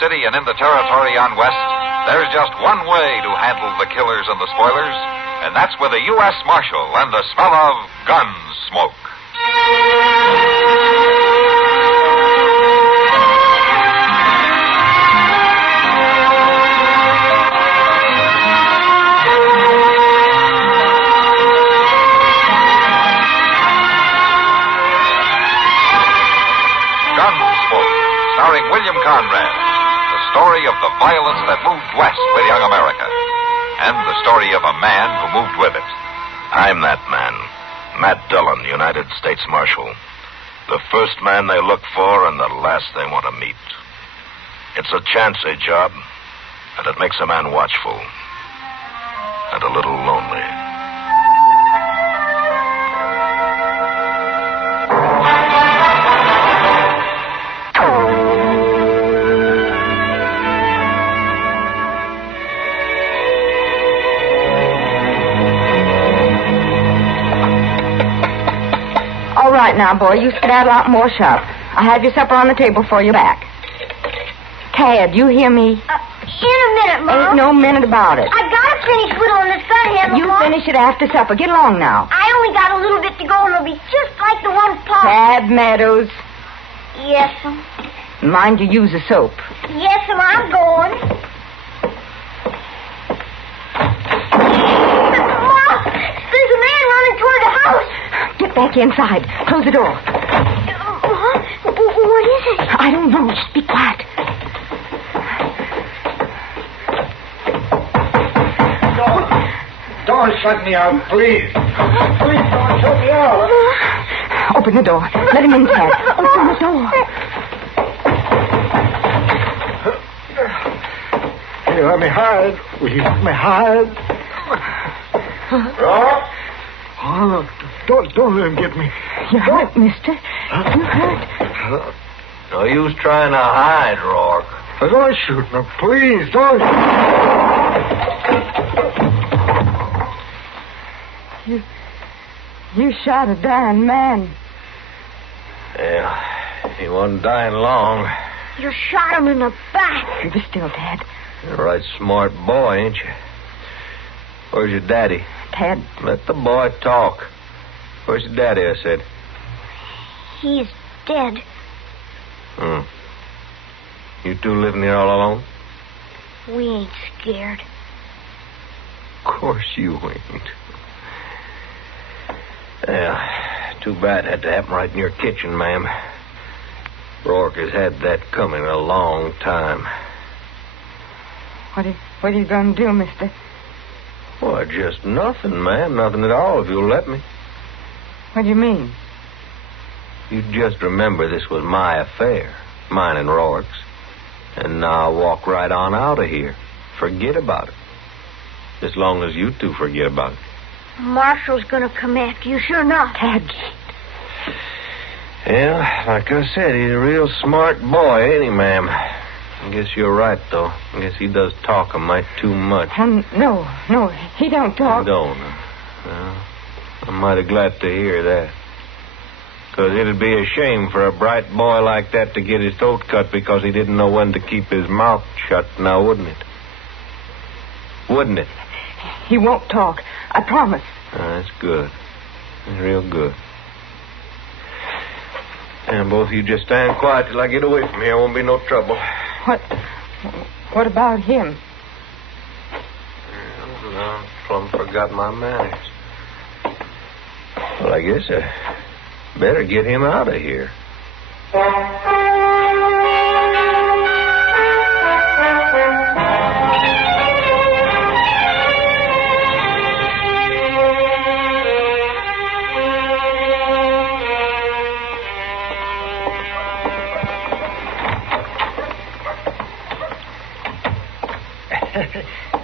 city and in the territory on west, there's just one way to handle the killers and the spoilers, and that's with a U.S. Marshal and the smell of Gunsmoke. Gunsmoke, starring William Conrad. The story of the violence that moved west with young America. And the story of a man who moved with it. I'm that man. Matt Dillon, United States Marshal. The first man they look for and the last they want to meet. It's a chancy job, and it makes a man watchful. And a little lonely. All right now, boy, you skedaddle out and wash up. I have your supper on the table for you back. Tad, you hear me? In a minute, Mom. Ain't no minute about it. I gotta finish whittling this gun handle, You Mom. finish it after supper. Get along now. I only got a little bit to go, and it'll be just like the one Pop. Tad Meadows. Yes, Mom. Mind you use the soap. Yes, Mom, I'm going. Mom, there's a man running toward the house. Get back inside. Close the door. Mom, what is it? I don't know. Just be quiet. Don't shut me out, please. Please don't shut me out. Open the door. Let him in, Tad. Open the door. Hey, let me hide. Will you let me hide? Rock? Oh, don't let him get me. You hurt, mister. You hurt. No use trying to hide, Rourke. Don't shoot me, please. Don't. You shot a dying man. Yeah, he wasn't dying long. You shot him in the back. Be still, Tad. You're a right smart boy, ain't you? Where's your daddy? Tad. Let the boy talk. Where's your daddy, I said? He's dead. You two living here all alone? We ain't scared. Of course you ain't. Yeah, too bad it had to happen right in your kitchen, ma'am. Rourke has had that coming a long time. What are you going to do, mister? Well, just nothing, ma'am. Nothing at all, if you'll let me. What do you mean? You just remember this was my affair, mine and Rourke's. And now walk right on out of here. Forget about it. As long as you two forget about it. Marshal's gonna come after you, sure enough. Tad. Yeah, like I said, he's a real smart boy, ain't he, ma'am? I guess you're right, though. I guess he does talk a mite too much. No, he don't talk. He don't? Well, I'm mighty glad to hear that. Because it'd be a shame for a bright boy like that to get his throat cut because he didn't know when to keep his mouth shut now, wouldn't it? Wouldn't it? He won't talk. I promise. That's good. That's real good. And both of you just stand quiet till I get away from here. Won't be no trouble. What about him? Well, I plumb forgot my manners. Well, I guess I better get him out of here.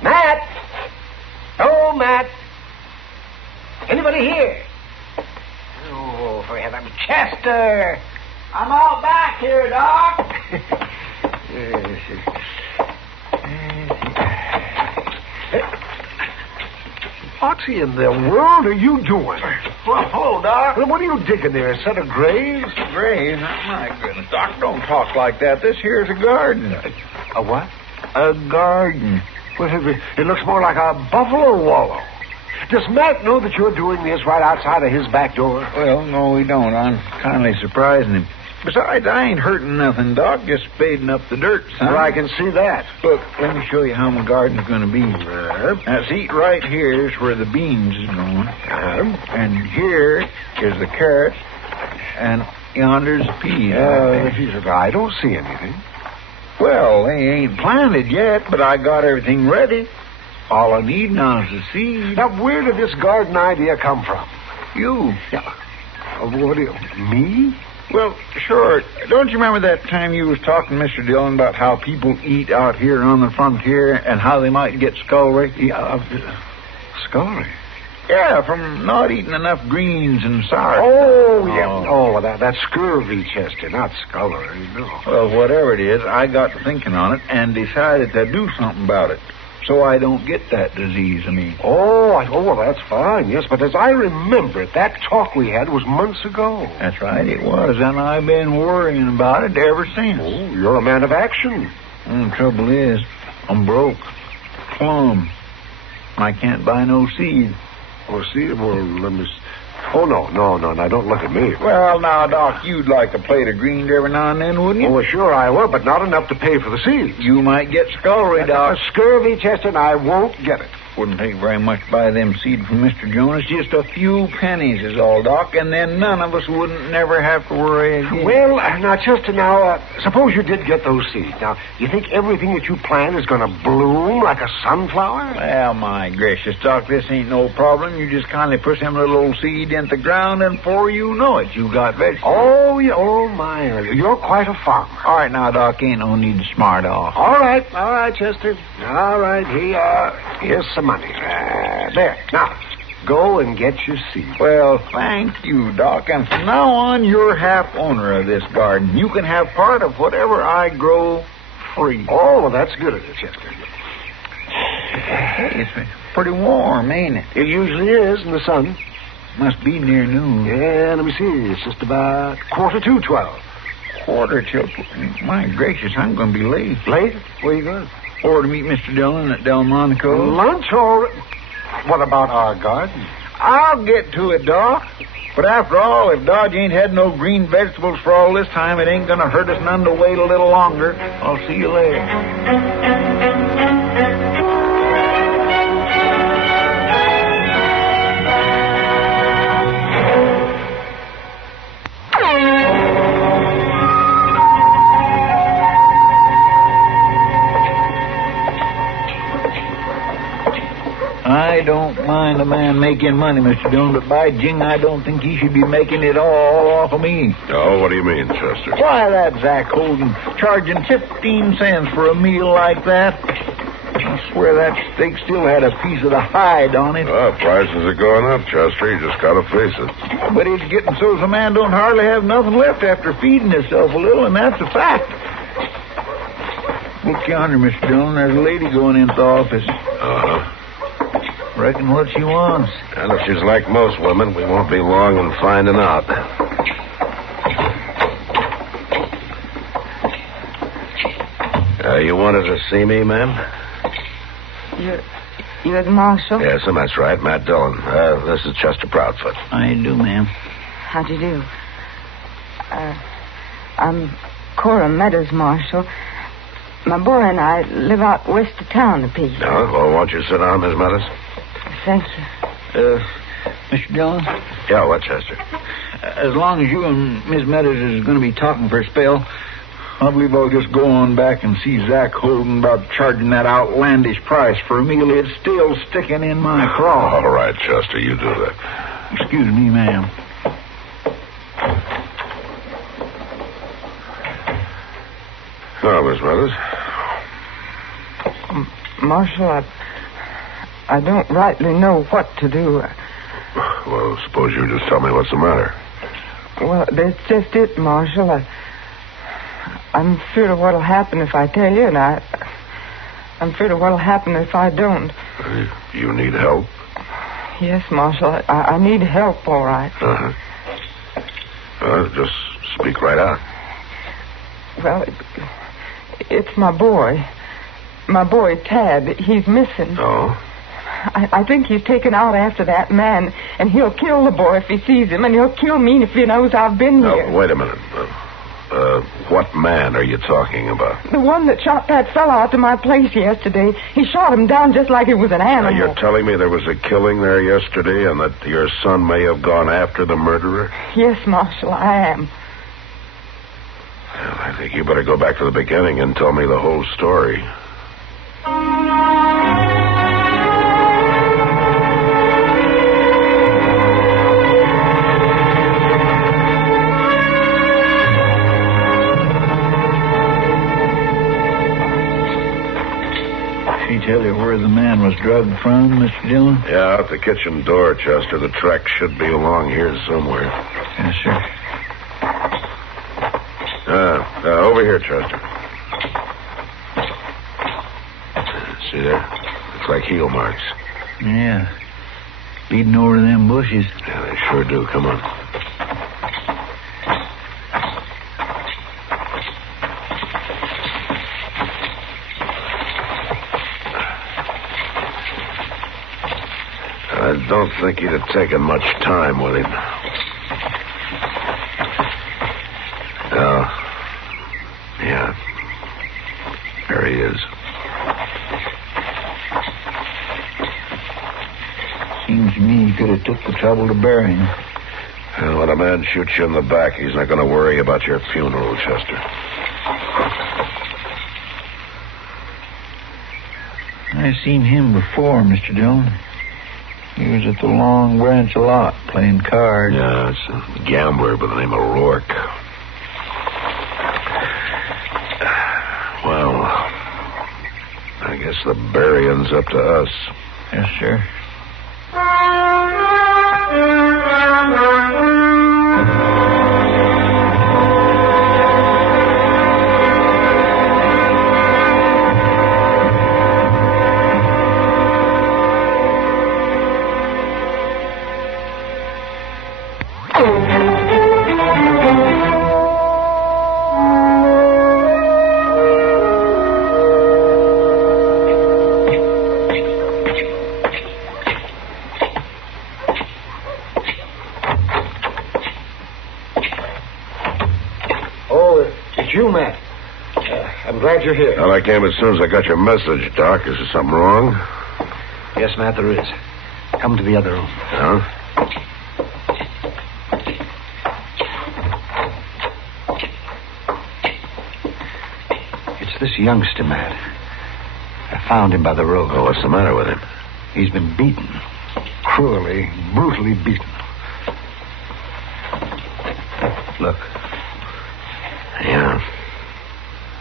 Matt! Oh, Matt! Anybody here? Oh, for heaven. Chester! I'm all back here, Doc. What in the world are you doing? Well, hello, Doc. Well, what are you digging there? A set of graves? Graves? My goodness, Doc, don't talk like that. This here's a garden. A what? A garden. Well, it looks more like a buffalo wallow. Does Matt know that you're doing this right outside of his back door? Well, no, we don't. I'm kindly surprising him. Besides, I ain't hurting nothing, Doc. Just spading up the dirt, son. Well, I can see that. Look, let me show you how my garden's going to be. Now, see, right here is where the beans is going. And here is the carrots. And yonder's the peas. I don't see anything. Well, they ain't planted yet, but I got everything ready. All I need now is the seed. Now, where did this garden idea come from? You. Yeah. What do you... Me? Well, sure. Don't you remember that time you was talking to Mr. Dillon about how people eat out here on the frontier and how they might get scullery? Yeah, scullery? Yeah, from not eating enough greens and sour. Oh, yeah. Oh, that's scurvy, Chester, not scullery, no. Well, whatever it is, I got to thinking on it and decided to do something about it. So I don't get that disease, I mean. Oh, well, that's fine, yes. But as I remember it, that talk we had was months ago. That's right, it was. And I've been worrying about it ever since. Oh, you're a man of action. The trouble is, I'm broke. Plumb. I can't buy no seed. Oh, see, well, let me... Oh, no, now don't look at me. Well, now, Doc, you'd like a plate of greens every now and then, wouldn't you? Oh, well, sure I would, but not enough to pay for the seeds. You might get scullery, Doc. Scurvy, Chester, and I won't get it. Wouldn't take very much to buy them seed from Mr. Jonas. Just a few pennies is all, Doc, and then none of us wouldn't never have to worry again. Well, now, Chester, suppose you did get those seeds. Now, you think everything that you plant is going to bloom like a sunflower? Well, my gracious, Doc, this ain't no problem. You just kindly push them little old seed in the ground, and before you know it, you got vegetables. Oh, yeah, oh, my. You're quite a farmer. All right, now, Doc, ain't no need to smart off. All right, Chester. All right, here you are. Here's some money. There. Now, go and get your seed. Well, thank you, Doc. And from now on, you're half owner of this garden. You can have part of whatever I grow free. Oh, well, that's good of you, Chester. Hey, it's pretty warm, ain't it? It usually is in the sun. Must be near noon. Yeah, let me see. It's just about 12:45. Quarter till... My gracious, I'm going to be late. Late? Where you going? Or to meet Mr. Dillon at Delmonico. Lunch or... What about our garden? I'll get to it, Doc. But after all, if Dodge ain't had no green vegetables for all this time, it ain't going to hurt us none to wait a little longer. I'll see you later. I don't mind a man making money, Mr. Dillon, but by jing, I don't think he should be making it all off of me. Oh, what do you mean, Chester? Why, that Zach Holden charging 15 cents for a meal like that. I swear that steak still had a piece of the hide on it. Well, prices are going up, Chester. You just gotta face it. But it's getting so the man don't hardly have nothing left after feeding himself a little, and that's a fact. Look yonder, Mr. Dillon. There's a lady going into the office. Uh-huh. Reckon what she wants. And if she's like most women, we won't be long in finding out. You wanted to see me, ma'am? You're the marshal? Yes, and that's right, Matt Dillon. This is Chester Proudfoot. I do, ma'am. How do you do? I'm Cora Meadows, Marshal. My boy and I live out west of town a piece. No? Well, won't you sit down, Miss Meadows? Thank you. Mr. Dillon? Yeah, what, Chester? As long as you and Miss Meadows is going to be talking for a spell, I believe I'll just go on back and see Zach Holden about charging that outlandish price for a meal. It's still sticking in my craw. All right, Chester, you do that. Excuse me, ma'am. Oh, Miss Meadows? Marshal, I don't rightly know what to do. Well, suppose you just tell me what's the matter. Well, that's just it, Marshal. I'm afraid of what'll happen if I tell you, and I'm afraid of what'll happen if I don't. You need help? Yes, Marshal. I need help, all right. Uh-huh. Just speak right out. Well, It's my boy. My boy, Tad. He's missing. Oh? I think he's taken out after that man, and he'll kill the boy if he sees him, and he'll kill me if he knows I've been here. Now, wait a minute. What man are you talking about? The one that shot that fellow out to my place yesterday. He shot him down just like it was an animal. Now, you're telling me there was a killing there yesterday and that your son may have gone after the murderer? Yes, Marshal, I am. Well, I think you better go back to the beginning and tell me the whole story. Tell you where the man was drugged from, Mr. Dillon? Yeah, out the kitchen door, Chester. The track should be along here somewhere. Yes, sir. Over here, Chester. See there? Looks like heel marks. Yeah. Leading over to them bushes. Yeah, they sure do. Come on. I don't think he'd have taken much time with him. Oh. Yeah. There he is. Seems to me he could have took the trouble to bury him. Well, when a man shoots you in the back, he's not going to worry about your funeral, Chester. I've seen him before, Mr. Dillon. He was at the Long Branch lot playing cards. Yeah, it's a gambler by the name of Rourke. Well, I guess the burying's up to us. Yes, sir. You're here. Well, I came as soon as I got your message, Doc. Is there something wrong? Yes, Matt, there is. Come to the other room. Huh? It's this youngster, Matt. I found him by the road. Oh, what's the matter with him? He's been beaten. Cruelly, brutally beaten. Look. Yeah.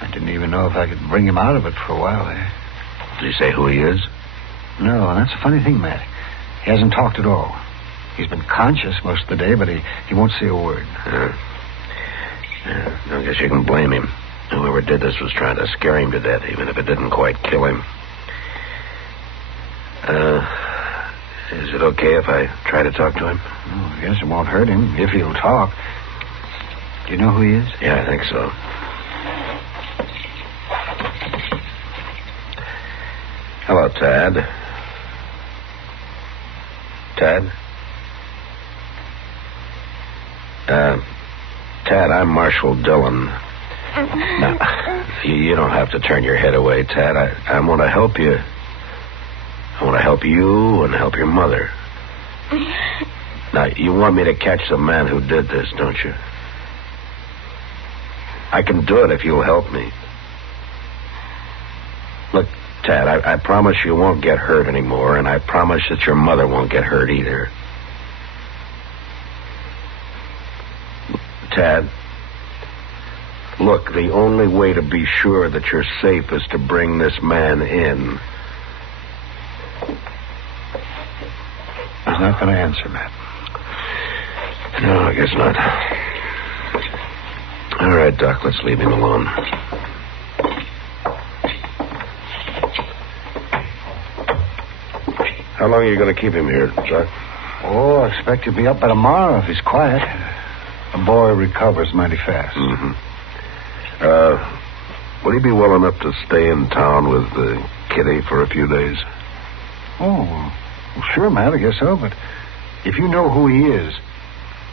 I didn't even know if I could bring him out of it for a while there. Did he say who he is? No, and that's a funny thing, Matt. He hasn't talked at all. He's been conscious most of the day, but he won't say a word. Yeah, I guess you can blame him. Whoever did this was trying to scare him to death, even if it didn't quite kill him. Is it okay if I try to talk to him? Oh, I guess it won't hurt him if he'll talk. Do you know who he is? Yeah, I think so. Hello, Tad. Tad? Tad, I'm Marshal Dillon. Now, you don't have to turn your head away, Tad. I want to help you. I want to help you and help your mother. Now, you want me to catch the man who did this, don't you? I can do it if you'll help me. Look, Tad, I promise you won't get hurt anymore, and I promise that your mother won't get hurt either. Tad, look, the only way to be sure that you're safe is to bring this man in. He's not going to answer, Matt. No, I guess not. All right, Doc, let's leave him alone. How long are you going to keep him here, Doc? Oh, I expect he'll be up by tomorrow if he's quiet. The boy recovers mighty fast. Mm-hmm. Would he be well enough to stay in town with Kitty for a few days? Oh, well, sure, Matt, I guess so. But if you know who he is,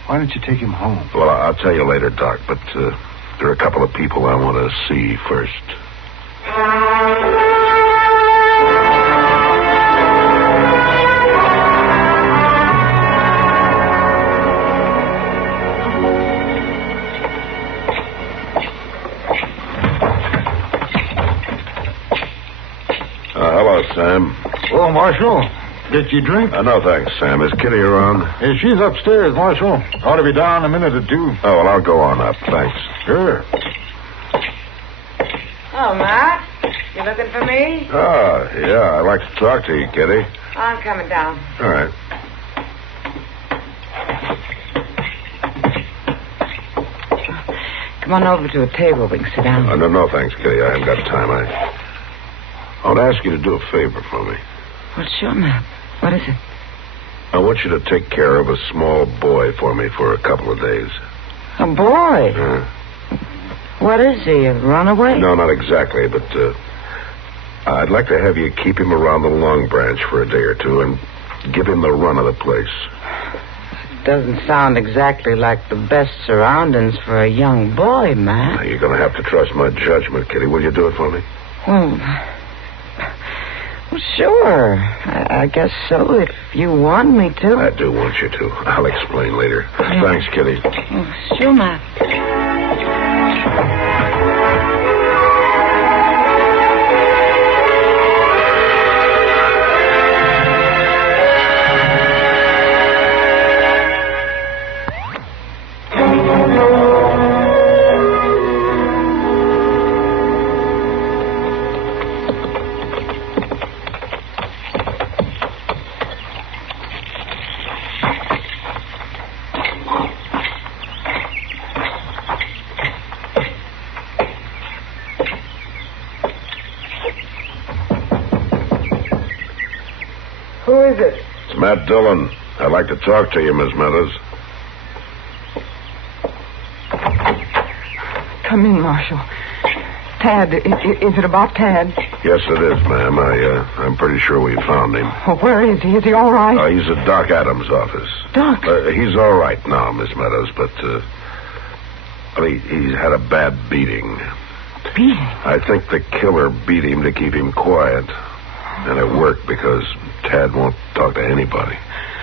why don't you take him home? Well, I'll tell you later, Doc, but there are a couple of people I want to see first. Hello, Sam. Oh, Marshal. Get you a drink? No, thanks, Sam. Is Kitty around? Hey, she's upstairs, Marshal. Ought to be down in a minute or two. Oh, well, I'll go on up. Thanks. Sure. Oh, Matt, you looking for me? Oh, yeah, I'd like to talk to you, Kitty. I'm coming down. All right. Come on over to a table. We can sit down. No, thanks, Kitty. I haven't got time. I want to ask you to do a favor for me. Well, sure, Matt. What is it? I want you to take care of a small boy for me for a couple of days. A boy? What is he, a runaway? No, not exactly, but I'd like to have you keep him around the Long Branch for a day or two and give him the run of the place. Doesn't sound exactly like the best surroundings for a young boy, Matt. Now, you're going to have to trust my judgment, Kitty. Will you do it for me? Well, sure. I guess so, if you want me to. I do want you to. I'll explain later. Yeah. Thanks, Kitty. Oh, sure, Matt. Who is it? It's Matt Dillon. I'd like to talk to you, Miss Meadows. Come in, Marshal. Tad, is it about Tad? Yes, it is, ma'am. I'm pretty sure we found him. Oh, where is he? Is he all right? He's at Doc Adams' office. Doc? He's all right now, Miss Meadows, but he's had a bad beating. Beating? I think the killer beat him to keep him quiet. And it worked because Tad won't talk to anybody.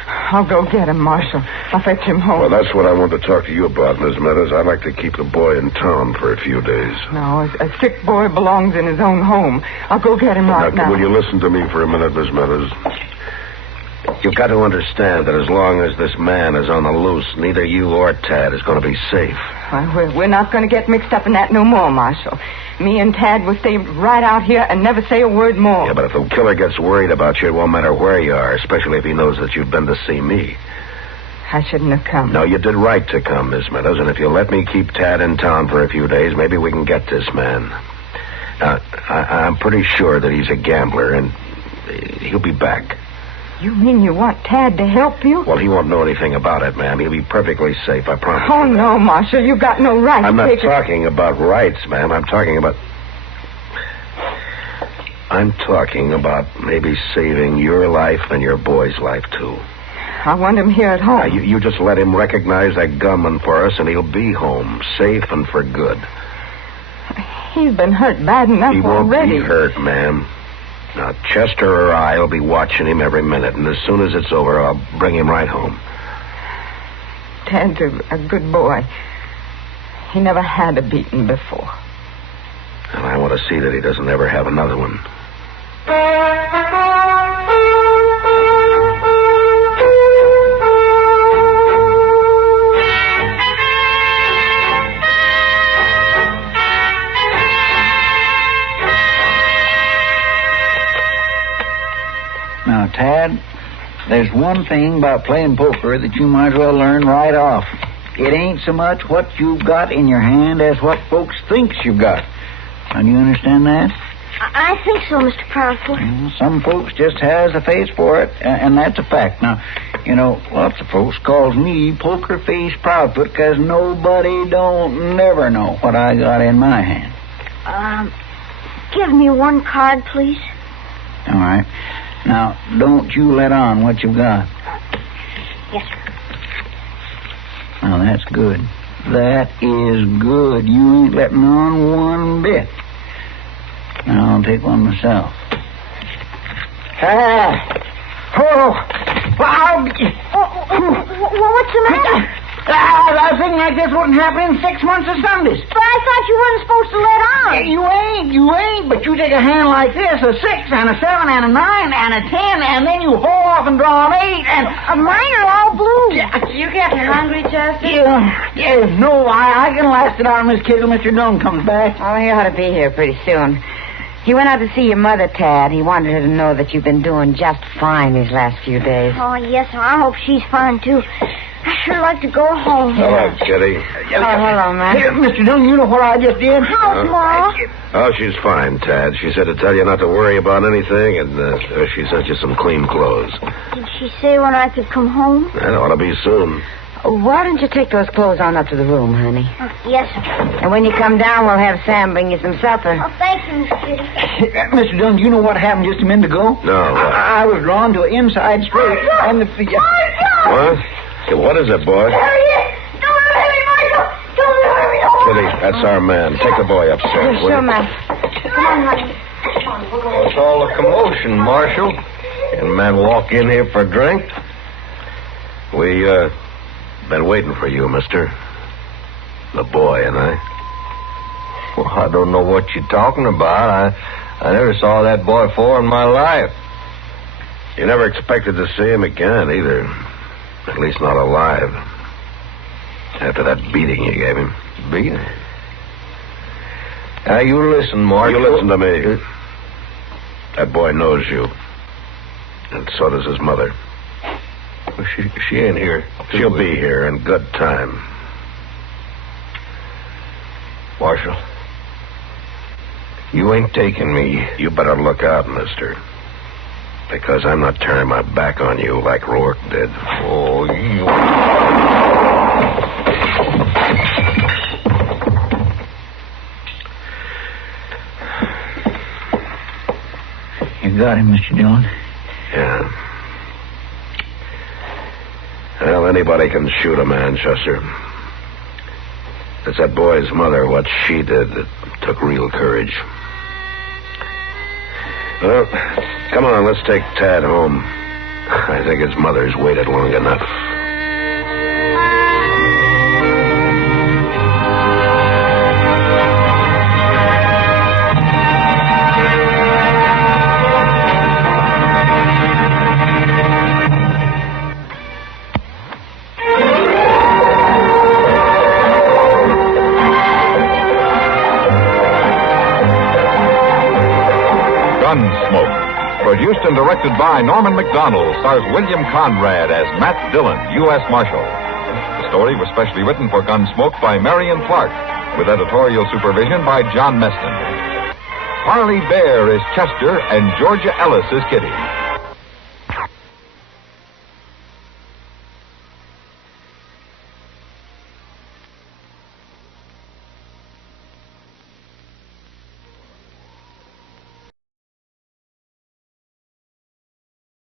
I'll go get him, Marshal. I'll fetch him home. Well, that's what I want to talk to you about, Miss Meadows. I'd like to keep the boy in town for a few days. No, a sick boy belongs in his own home. I'll go get him right now. Will you listen to me for a minute, Miss Meadows? You've got to understand that as long as this man is on the loose, neither you or Tad is going to be safe. Well, we're not going to get mixed up in that no more, Marshal. Me and Tad will stay right out here and never say a word more. Yeah, but if the killer gets worried about you, it won't matter where you are, especially if he knows that you've been to see me. I shouldn't have come. No, you did right to come, Miss Meadows, and if you'll let me keep Tad in town for a few days, maybe we can get this man. Now, I'm pretty sure that he's a gambler, and he'll be back. You mean you want Tad to help you? Well, he won't know anything about it, ma'am. He'll be perfectly safe, I promise. Oh, no, Marshal. You've got no right I'm to not take talking about rights, ma'am. I'm talking about maybe saving your life and your boy's life, too. I want him here at home. Now, you just let him recognize that gunman for us, and he'll be home, safe and for good. He's been hurt bad enough already. He won't be hurt, ma'am. Now, Chester or I will be watching him every minute, and as soon as it's over, I'll bring him right home. Tad's a good boy. He never had a beating before. And I want to see that he doesn't ever have another one. Now, Tad, there's one thing about playing poker that you might as well learn right off. It ain't so much what you've got in your hand as what folks thinks you've got. Now, do you understand that? I think so, Mr. Proudfoot. Well, some folks just has a face for it, and that's a fact. Now, you know, lots of folks calls me Poker Face Proudfoot because nobody don't never know what I got in my hand. Give me one card, please. All right. Now, don't you let on what you've got. Yes, sir. Now, that's good. That is good. You ain't letting on one bit. Now, I'll take one myself. What's the matter? I was thinking like this wouldn't happen in 6 months of Sundays. But I thought you weren't supposed to let on. You ain't. But you take a hand like this, a 6 and a 7 and a 9 and a 10, and then you haul off and draw an 8 and... Mine are all blue. You getting hungry, Chester? No, I can last it out on this kid till Mr. Dillon comes back. Oh, he ought to be here pretty soon. He went out to see your mother, Tad. He wanted her to know that you've been doing just fine these last few days. Oh, yes, I hope she's fine, too. I sure like to go home. Hello, Kitty. Oh, hello, man. Hey, Mr. Dillon, you know what I just did? How's Ma? Oh, she's fine, Tad. She said to tell you not to worry about anything, and she sent you some clean clothes. Did she say when I could come home? That ought to be soon. Why don't you take those clothes on up to the room, honey? Yes, sir. And when you come down, we'll have Sam bring you some supper. Oh, thank you, Miss Kitty. Mr. Dillon, do you know what happened just a minute ago? No, what? I was drawn to an inside straight, and the... What? Hey, what is it, boy? There he is. Don't hurt me, Michael. Don't hurt me. Kitty, that's our man. Take the boy upstairs. will Sure, you? man. Come on, honey. Come on, we'll go. What's all the commotion, Marshal? Can a man walk in here for a drink? We, been waiting for you, mister. The boy and I. Well, I don't know what you're talking about. I never saw that boy before in my life. You never expected to see him again, either. At least not alive. After that beating you gave him. Beating? Now, you listen, Marshal. You listen to me. That boy knows you. And so does his mother. Well, she ain't here. She'll be here in good time. Marshal, you ain't taking me. You better look out, mister. Because I'm not turning my back on you like Rourke did. Oh, you... You got him, Mr. Dillon. Yeah. Well, anybody can shoot a man, Chester. It's that boy's mother, what she did, that took real courage. Well, come on, let's take Tad home. I think his mother's waited long enough. Gunsmoke, produced and directed by Norman Macdonnell, stars William Conrad as Matt Dillon, U.S. Marshal. The story was specially written for Gunsmoke by Marion Clark, with editorial supervision by John Meston. Harley Bear is Chester, and Georgia Ellis is Kitty.